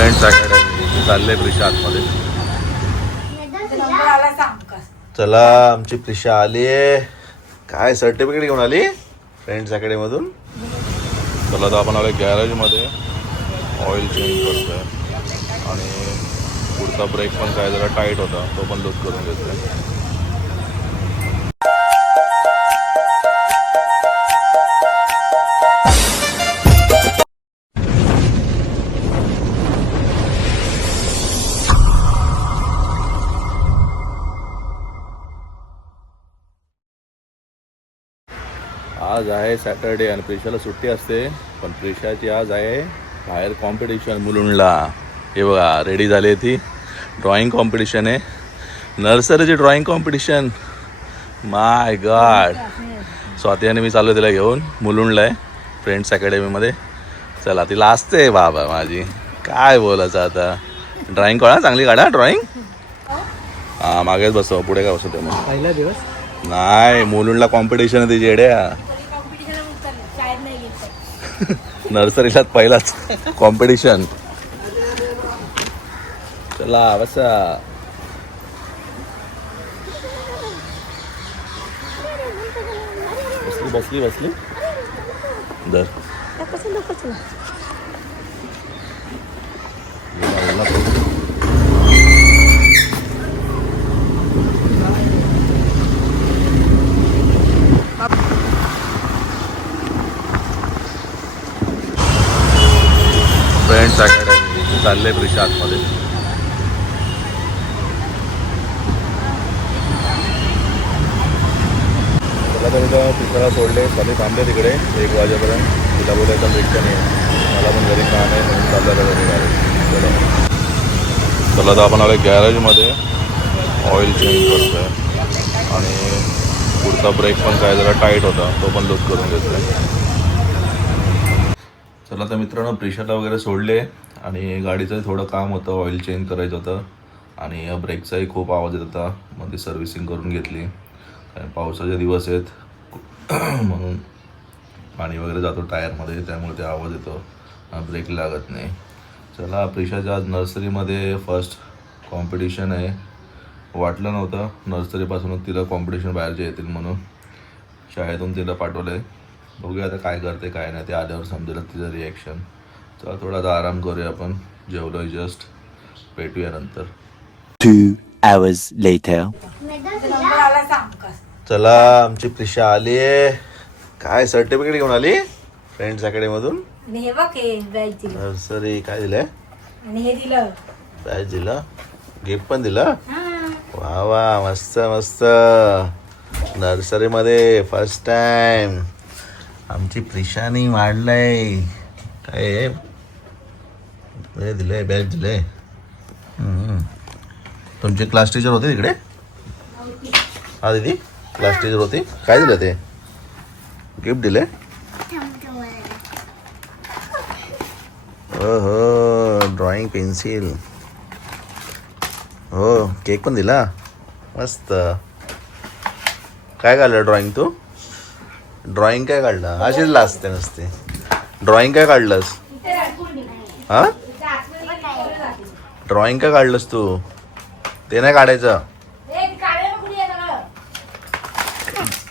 Friends academy चालले प्रिशा आतमध्ये. चला आमची प्रिशा आली आहे. काय सर्टिफिकेट घेऊन आली फ्रेंड्स अकॅडमी मधून. चला तर आपण आलो गॅरेजमध्ये. ऑइल चेंज करतोय आणि पुढचा ब्रेक पण काय जरा टाईट होता, तो पण लूज करून घेतोय. आज आहे सॅटर्डे आणि प्रिशाला सुट्टी असते, पण प्रिशाची आज आहे बाहेर कॉम्पिटिशन मुलुंडला. हे बघा रेडी झाली ती. ड्रॉइंग कॉम्पिटिशन आहे, नर्सरीची ड्रॉइंग कॉम्पिटिशन. माय गॉड. स्वाती आणि मी चालू तिला घेऊन मुलुंडला आहे फ्रेंड्स अकॅडमीमध्ये. चला तिला असते बाबा माझी, काय बोलायचं आता. ड्रॉइंग काढा, चांगली काढा ड्रॉइंग. हां मागेच बसव, पुढे काय बसवते मग. पहिला दिवस नाही, मुलुंडला कॉम्पिटिशन आहे तिची येड्या. नर्सरीलाच पहिलाच कॉम्पिटिशन. चला बसा. बसली बसली बसली दर. फ्रेंड्स अकॅडमी चालले प्रिशा आतमध्ये. मला तर तिला सोडले, स्वामी थांबले तिकडे 1 वाजेपर्यंत. तिला बोलायचं रिक्षा नाही, मला पण घरी काम आहे म्हणून चाललं घरी. चला तर आपण आलो गॅरेजमध्ये. ऑइल चेंज करतोय आणि पुढचा ब्रेक पण काय जरा टाईट होता, तो पण लूज करून घेतोय. चला तर मित्रांनो प्रिशाला वगैरे सोडले आणि गाडीचं थोडं काम होतं, ऑइल चेंज करायचं होतं आणि ब्रेकचाही खूप आवाज येत होता. मग ती सर्व्हिसिंग करून घेतली. कारण पावसाचे दिवस आहेत म्हणून पाणी वगैरे जातो टायरमध्ये, त्यामुळे ते आवाज येतो, ब्रेक लागत नाही. चला प्रिशाच्या आज नर्सरीमध्ये फर्स्ट कॉम्पिटिशन आहे. वाटलं नव्हतं नर्सरीपासूनच तिला कॉम्पिटिशन बाहेरचे येतील म्हणून. शाळेतून तिला पाठवलं आहे. बघूया आता काय करते काय नाही, ते आल्यावर समजेल तिचं रिॲक्शन. चला थोडा आता आराम करूया आपण. जेवलोय जस्ट, भेटूया नंतर. 2 hours later. चला आमची प्रिशा आली आहे. काय सर्टिफिकेट घेऊन आली फ्रेंड्स अकॅडमीमधून. नर्सरी काय दिलंय. बॅच दिलं, गिफ्ट पण दिलं. वा वा मस्त मस्त. नर्सरीमध्ये फर्स्ट टाइम आमची प्रिशानी मांडलंय. काय दिलंय, बॅच दिलंय. तुमची क्लास टीचर होते तिकडे. हा दीदी क्लास टीचर होती. काय दिलं ते गिफ्ट दिले. हो हो ड्रॉइंग पेन्सिल. हो केक पण दिला. मस्त. काय काढलं ड्रॉइंग तू. ड्रॉइंग काय काढलं. अशीच लाजते नसते. ड्रॉइंग काय काढलंस. हां ड्रॉइंग काय काढलंस तू. ते नाही काढायचं.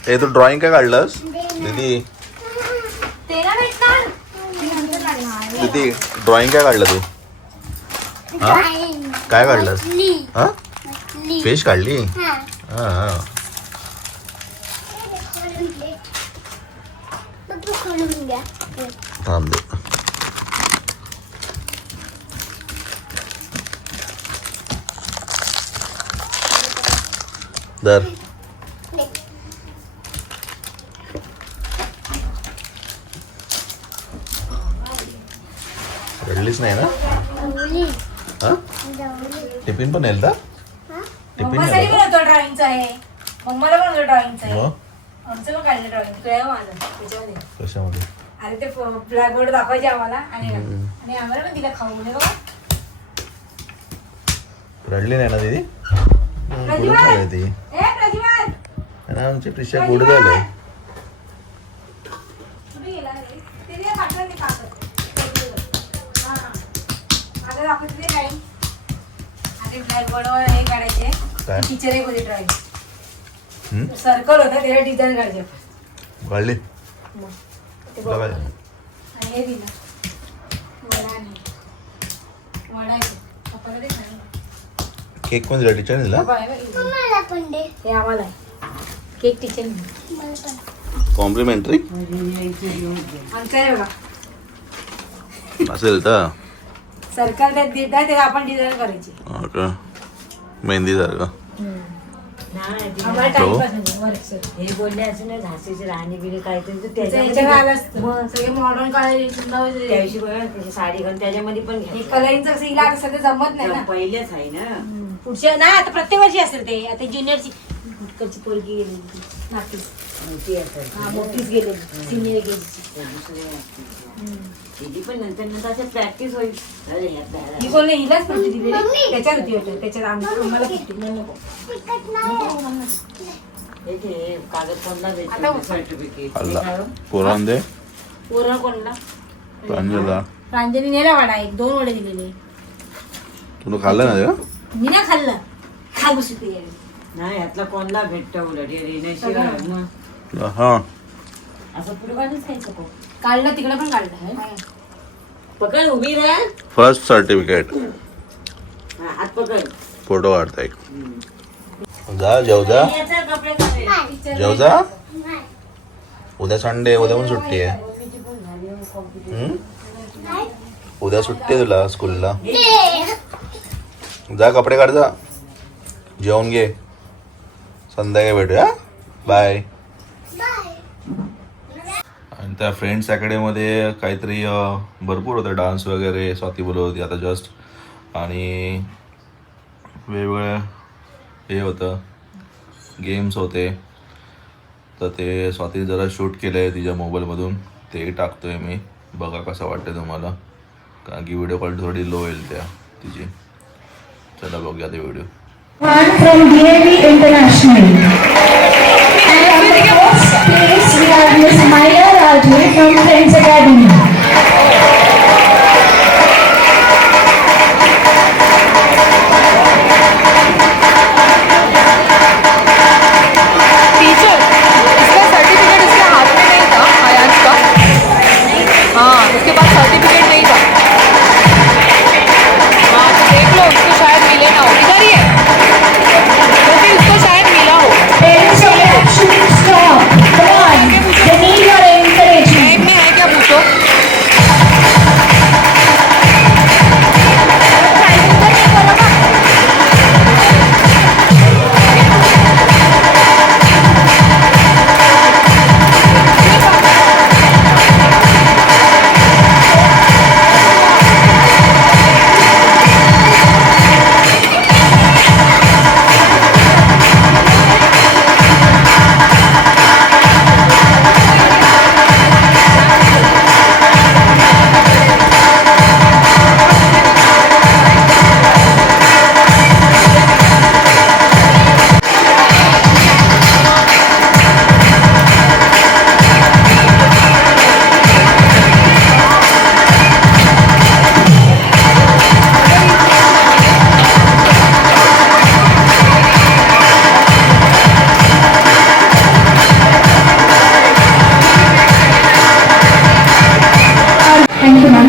हे तू ड्रॉइंग काय काढलंस दीदी. दीदी ड्रॉइंग काय काढलं तू. हां काय काढलंस. हां फिश काढली. हां हां थांब दे. दर रडलीच नाही ना. हा टिफिन पण नेलता. टिफिन ड्रॉइंगचा आहे. मम्माला पण ड्रॉइंगचा आहे. आमचं पण काढलं ड्रॉइंग. तुला माझं त्याच्यामध्ये. कशामध्ये. अरे ते ब्लॅकबोर्ड दाखवायचे आम्हाला आणि आम्हाला पण तिला खाऊ नये बघा. रडली नाही ना दीदी. ती आमची प्रिशा गुड झालंय. दाखवते ते ड्रॉइंग. आता ब्लॅकबोर्डवर हे काढायचे. काय? टीचर एक होती ड्रॉइंग. सर्कल होता त्याला डिझाईन काढायचे. वाढली मग ते तुला काय? आणि हे दिलं वडा नाही. वडा आहे. पप्पाला दे खायला. केक कोण दिला? टीचरने दिला? पप्पा आहे बघ. मला पण दे. हे आम्हाला आहे. केक टीचर मला पण. कॉम्प्लिमेंटरी आमचं आहे बघा. असेल तर सर्कल त्यात देतात ते आपण डिझाईन करायची. हा का? मेहंदी सारखं. आम्हाला टाइमपास नाही वर्क. हे बोलले असं नाही झाशीची राहणी बिणी काहीतरी तर त्याच्यामध्ये घाल असतं. मग सगळे मॉडर्न काढायचे. त्याविषयी बघा त्याची साडी घालून त्याच्यामध्ये पण हे घ्या. कलरिंगचं कसं हिला आता सध्या जमत नाही ना. पहिलेच आहे ना. पुढच्या नाही आता प्रत्येक वर्षी असेल ते. आता ज्युनियरची इकडची पोरगी गेलेली नातीच. ती असेल. हा मोठीच गेलेली सिनियर केजीची. तिची पण नंतर नंतर असं प्रॅक्टिस होईल. अरे ह्या ही बोलले हिलाच पडते दिलेली. त्याच्यात होती वाटतं. त्याच्यात आम्हाला पडते. नको तिखट नाही. हे घे, कागद कोणला आता भेटतो सर्टिफिकेट. हल्ला पोरान दे पोरं कोणला प्रांजला. प्रांजली नेला वडा. 1-2 वडे दिलेले. तुला खाल्लं ना ते? मी ना खाल्लं. खा बसू ते. नाही ह्यातला कोणला भेटतो उलट हे रेण्याशिवाय मग हा असं पूर्वानेच खायचं को. काढलं तिकडे पण काढलं. पकड उभी राहा. First certificate. हा, हात पकड. फोटो काढता एक. जा जेव जा. याचा कपडे काढे. जेव जा. नाही. उद्या संडे. उद्या पण सुट्टी आहे. उद्या सुट्टी आहे तुला स्कूलला. जा कपडे काढ जा. जेवून घे. संध्याकाळी भेटूया. बाय. बाय. आणि त्या फ्रेंड्स अकॅडमीमध्ये काहीतरी भरपूर होतं डान्स वगैरे. स्वाती बोलत होती आता जस्ट. आणि वेगवेगळं हे होतं गेम्स होते. तर ते स्वाती जरा शूट केलं आहे तिच्या मोबाईलमधून. ते टाकतोय मी. बघा कसं वाटतं तुम्हाला. कारण की व्हिडिओ क्वालिटी थोडी लो येईल त्या तिची. चला बघूया ते video. One from DAV International. And on the first place we have Miss Maya Raju from Friends Academy. Teacher इसका सर्टिफिकेट इसके हाथ में नहीं था आयांश का. हाँ उसके पास सर्टिफिकेट नहीं था. हाँ तो देख लो उसको शायद मिले ना हो. इधर ही है तो फिर उसको शायद मिला हो. Parents of that shooting star. Come on, they need your encouragement. Bag में है क्या पूछो. Thank you, ma'am.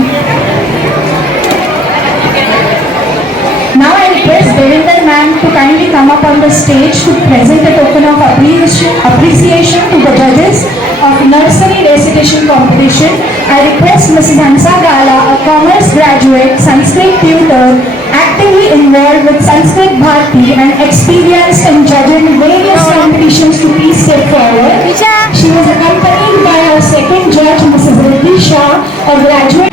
Now I request Devinder ma'am to kindly come up on the stage to present a token of appreciation to the judges of nursery recitation competition. I request Mrs. Hansa Gala, a commerce graduate, Sanskrit tutor, actively involved with Sanskrit Bharati and experienced in judging various competitions to please step forward. She was accompanied by her second judge, Mrs. Riddhi Shah, a graduate.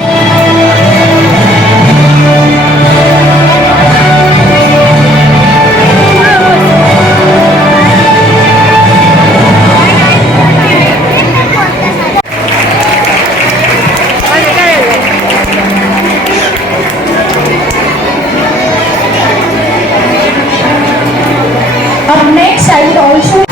Up next, I would also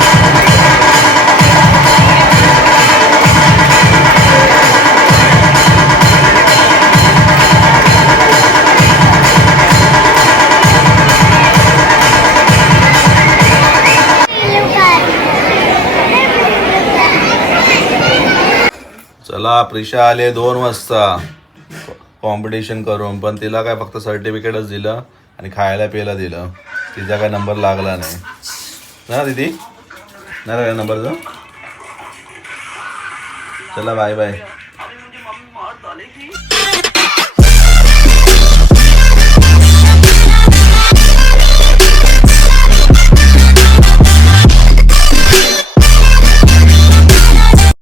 चला प्रिशा आले 2 वाजता competition करून, पण तिला काय फक्त सर्टिफिकेटच दिलं आणि खायला प्यायला दिलं. तिचा काय नंबर लागला नाही ना दीदी, नाही लागला नंबरचा. चला बाय बाय.